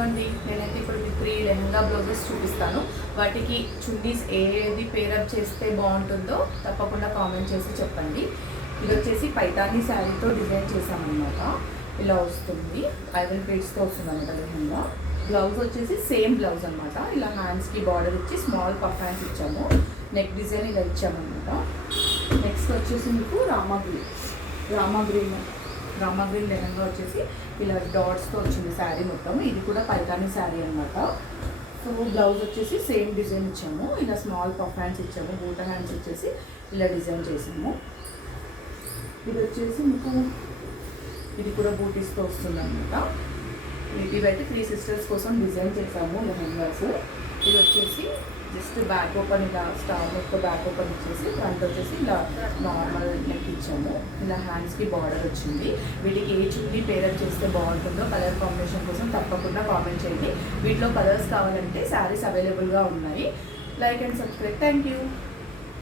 అండి నేనైతే ఇప్పుడు మీకు 3 లెహంగా బ్లౌజెస్ చూపిస్తాను. వాటికి చున్నీస్ ఏది పేరప్ చేస్తే బాగుంటుందో తప్పకుండా కామెంట్ చేసి చెప్పండి. ఇది వచ్చేసి పైతానీ శారీతో డిజైన్ చేసామన్నమాట. ఇలా వస్తుంది, ఐరన్ ప్లేట్స్తో వస్తుంది అనమాట లెహంగా. బ్లౌజ్ వచ్చేసి సేమ్ బ్లౌజ్ అనమాట. ఇలా హ్యాండ్స్కి బార్డర్ ఇచ్చి స్మాల్ పఫ్ హ్యాండ్స్ ఇచ్చాము. నెక్ డిజైన్ ఇలా ఇచ్చామన్నమాట. నెక్స్ట్ వచ్చేసి మీకు రామా గ్రీన్ లెహంగా వచ్చేసి ఇలా డాట్స్తో వచ్చింది శారీ మొత్తం. ఇది కూడా పైతానీ శారీ అనమాట. సో బ్లౌజ్ వచ్చేసి సేమ్ డిజైన్ ఇచ్చాము. ఇలా స్మాల్ పఫ్ హ్యాండ్స్ ఇచ్చాము, బూట హ్యాండ్స్ వచ్చేసి ఇలా డిజైన్ చేసాము. ఇది వచ్చేసి మీకు ఇది కూడా బూటీస్తో వస్తుంది అనమాట. ఇవైతే 3 సిస్టర్స్ కోసం డిజైన్ చేసాము లెహంగాస్. ఇది వచ్చేసి జస్ట్ బ్యాక్ ఓపెన్, ఇలా స్టార్ నెక్ బ్యాక్ ఓపెన్ ఇచ్చేసి ఫ్రంట్ వచ్చేసి ఇలా నార్మల్ నెక్ ఇచ్చాము. ఇలా హ్యాండ్స్కి బార్డర్ వచ్చింది. వీటికి ఏ చున్నీ పేరప్ చేస్తే బాగుంటుందో కలర్ కాంబినేషన్ కోసం తప్పకుండా కామెంట్ చేయండి. వీటిలో కలర్స్ కావాలంటే శారీస్ అవైలబుల్గా ఉన్నాయి. Like and subscribe. Thank you.